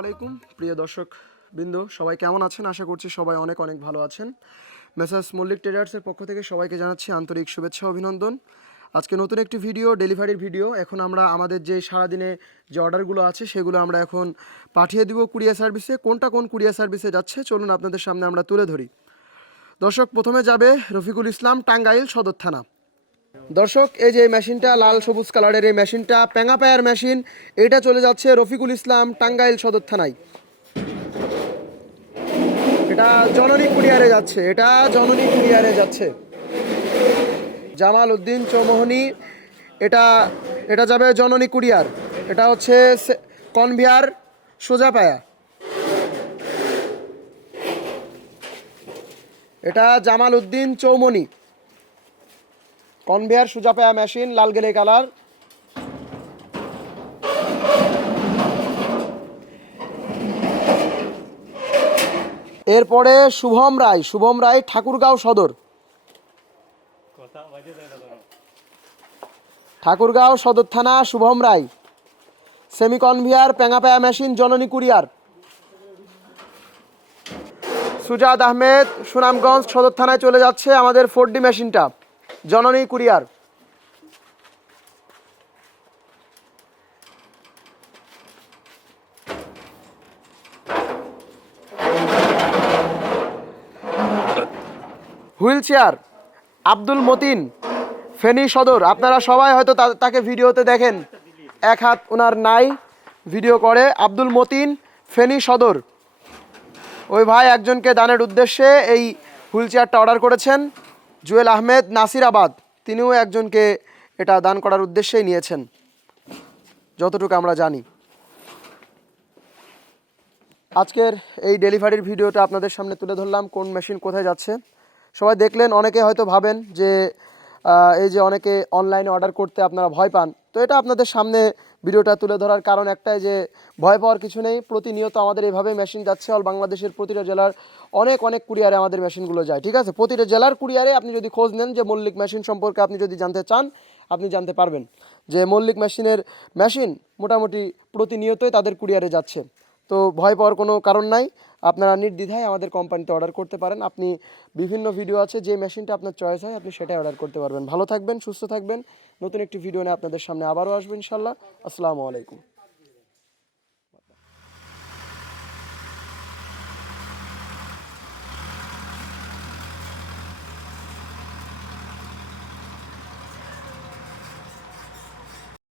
আলাইকুম, প্রিয় দর্শক বৃন্দ, সবাই কেমন আছেন? আশা করছি সবাই অনেক অনেক ভালো আছেন। মেসার্স মল্লিক ট্রেডার্সের পক্ষ থেকে সবাইকে জানাচ্ছি আন্তরিক শুভেচ্ছা, অভিনন্দন। আজকে নতুন একটি ভিডিও, ডেলিভারির ভিডিও। এখন আমরা আমাদের যে সারাদিনে যে অর্ডারগুলো আছে, সেগুলো আমরা এখন পাঠিয়ে দিব কুরিয়ার সার্ভিসে। কোনটা কোন কুরিয়ার সার্ভিসে যাচ্ছে, চলুন আপনাদের সামনে আমরা তুলে ধরি। দর্শক, প্রথমে যাবে রফিকুল ইসলাম, টাঙ্গাইল সদর থানা। দর্শক, এই যে মেশিনটা, লাল সবুজ কালারের এই মেশিনটা প্যাঙা পায়ার মেশিন, এটা চলে যাচ্ছে রফিকুল ইসলাম টাঙ্গাইল সদর থানায়। এটা জননী কুরিয়ারে যাচ্ছে, এটা জননী কুরিয়ারে যাচ্ছে। জামাল উদ্দিন চৌমোহনী, এটা এটা যাবে জননী কুরিয়ার, এটা হচ্ছে কনভিয়ার সোজা পায়া। এটা জামাল উদ্দিন চৌমনি কনভেয়ার সুজাপায়া মেশিন, লাল গেলে কালার। এরপরে শুভম রায় শুভম রায়, ঠাকুরগাঁও সদর। ঠাকুরগাঁও সদর থানা, শুভম রায়। সেমি কনভিয়ার প্যাঙাপায়া মেশিন, জননী কুরিয়ার। সুজাদ আহমেদ, সুনামগঞ্জ সদর থানায় চলে যাচ্ছে আমাদের ফোর ডি মেশিনটা। Janani courier. Wheel chair Abdul Matin, Feni সদর। আপনারা সবাই হয়তো তাকে ভিডিওতে দেখেন। এক হাত ওনার নাই, ভিডিও করে। আব্দুল মতিন, ফেনী সদর। ওই ভাই একজনকে দানের উদ্দেশ্যে এই হুইল চেয়ারটা অর্ডার করেছেন। জুয়েল আহমেদ নাসিরাবাদ, তিনিও একজনকে এটা দান করার উদ্দেশ্যেই নিয়েছেন, যতটুকু আমরা জানি। আজকের এই ডেলিভারির ভিডিওটা আপনাদের সামনে তুলে ধরলাম, কোন মেশিন কোথায় যাচ্ছে। সবাই দেখলেন, অনেকে হয়তো ভাবেন যে এই যে অনেকে অনলাইনে অর্ডার করতে আপনারা ভয় পান। তো এটা আপনাদের সামনে ভিডিওটা তুলে ধরার কারণ একটাই যে, ভয় পাওয়ার কিছু নেই। প্রতিনিয়ত আমাদের এইভাবে মেশিন যাচ্ছে। অল বাংলাদেশের প্রতিটা জেলার অনেক অনেক কুরিয়ারে আমাদের মেশিনগুলো যায়, ঠিক আছে? প্রতিটা জেলার কুরিয়ারে আপনি যদি খোঁজ নেন যে, মল্লিক মেশিন সম্পর্কে আপনি যদি জানতে চান, আপনি জানতে পারবেন যে, মল্লিক মেশিনের মেশিন মোটামুটি প্রতিনিয়তই তাদের কুরিয়ারে যাচ্ছে। তো ভয় পাওয়ার কোনো কারণ নাই। আপনারা নির্দ্বিধায় আমাদের কোম্পানিতে অর্ডার করতে পারেন। আপনি বিভিন্ন ভিডিও আছে, যে মেশিনটা আপনার চয়েস হয়, আপনি সেটাই অর্ডার করতে পারবেন। ভালো থাকবেন, সুস্থ থাকবেন। নতুন একটি ভিডিও নিয়ে আপনাদের সামনে আবারও আসবেন ইনশাল্লাহ আসসালামু আলাইকুম।